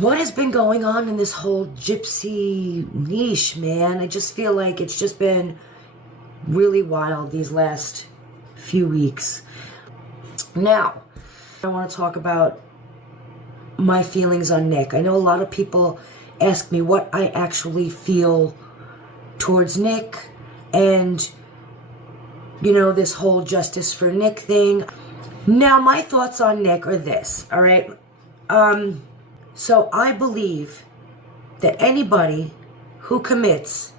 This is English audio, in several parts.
what has been going on in this whole Gypsy niche, man? I just feel like it's just been really wild these last few weeks. Now, I want to talk about my feelings on Nick. I know a lot of people ask me what I actually feel towards Nick and, you know, this whole justice for Nick thing. Now, my thoughts on Nick are this, all right? So I believe that anybody who commits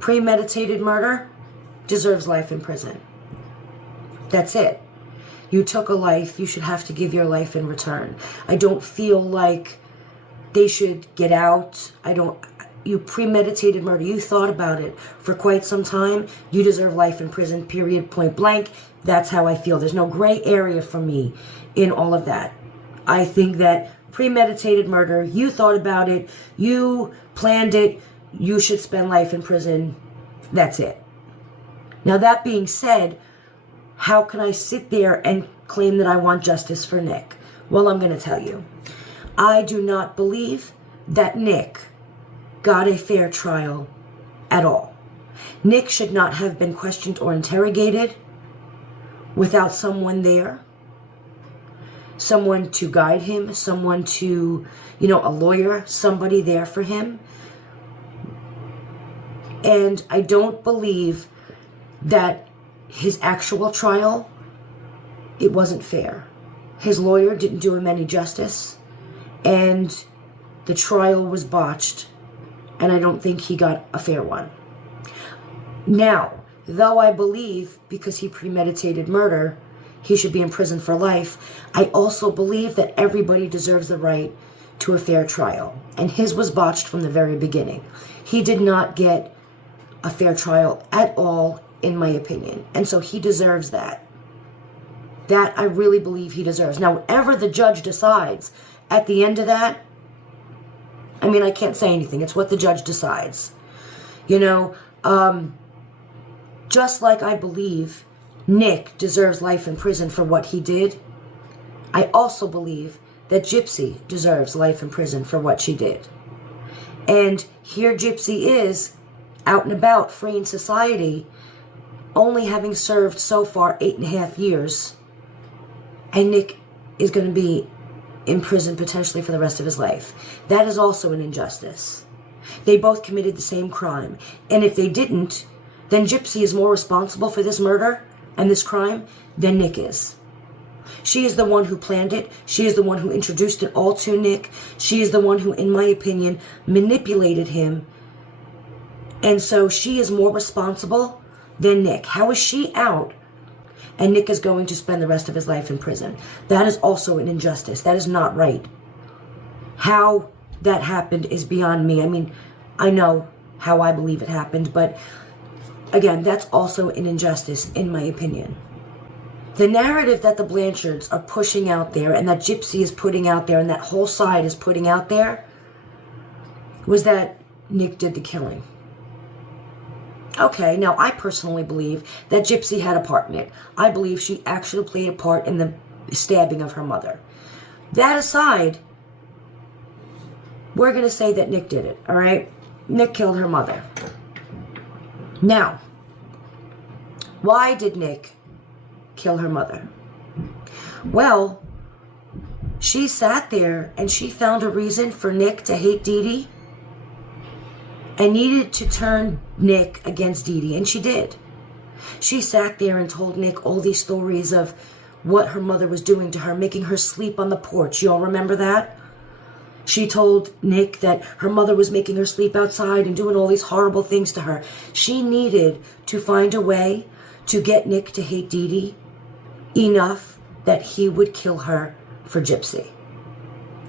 premeditated murder deserves life in prison. That's it. You took a life, you should have to give your life in return. I don't feel like they should get out. You premeditated murder, you thought about it for quite some time, you deserve life in prison, period, point blank. That's how I feel. There's no gray area for me in all of that. I think that premeditated murder, you thought about it, you planned it, you should spend life in prison. That's it. Now, that being said, how can I sit there and claim that I want justice for Nick? Well, I'm going to tell you. I do not believe that Nick got a fair trial at all. Nick should not have been questioned or interrogated without someone there. Someone to guide him, someone to, a lawyer, somebody there for him. And I don't believe that his actual trial, it wasn't fair. His lawyer didn't do him any justice, and the trial was botched, and I don't think he got a fair one. Now, though I believe because he premeditated murder, he should be in prison for life, I also believe that everybody deserves the right to a fair trial. And his was botched from the very beginning. He did not get a fair trial at all, in my opinion. And so he deserves that. That I really believe he deserves. Now, whatever the judge decides at the end of that, I can't say anything. It's what the judge decides. Just like I believe Nick deserves life in prison for what he did, I also believe that Gypsy deserves life in prison for what she did. And here Gypsy is, out and about, free in society, only having served so far 8.5 years, and Nick is going to be in prison potentially for the rest of his life. That is also an injustice. They both committed the same crime, and if they didn't, then Gypsy is more responsible for this murder and this crime than Nick is. She is the one who planned it. She is the one who introduced it all to Nick. She is the one who, in my opinion, manipulated him. And so she is more responsible than Nick. How is she out and Nick is going to spend the rest of his life in prison? That is also an injustice. That is not right. How that happened is beyond me. I know how I believe it happened, but again, that's also an injustice, in my opinion. The narrative that the Blanchards are pushing out there and that Gypsy is putting out there and that whole side is putting out there was that Nick did the killing. Okay, now I personally believe that Gypsy had a part in it. I believe she actually played a part in the stabbing of her mother. That aside, we're going to say that Nick did it, all right? Nick killed her mother. Now, why did Nick kill her mother? Well, she sat there and she found a reason for Nick to hate Didi and needed to turn Nick against Didi, and she did. She sat there and told Nick all these stories of what her mother was doing to her, making her sleep on the porch. You all remember that? She told Nick that her mother was making her sleep outside and doing all these horrible things to her. She needed to find a way to get Nick to hate Didi enough that he would kill her for Gypsy.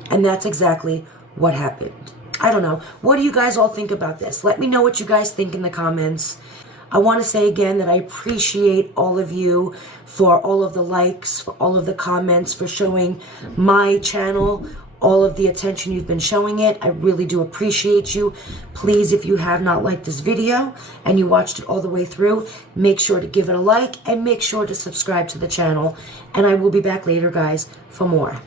And that's exactly what happened. I don't know. What do you guys all think about this? Let me know what you guys think in the comments. I want to say again that I appreciate all of you for all of the likes, for all of the comments, for showing my channel all of the attention you've been showing it. I really do appreciate you. Please, if you have not liked this video and you watched it all the way through, make sure to give it a like and make sure to subscribe to the channel. And I will be back later, guys, for more.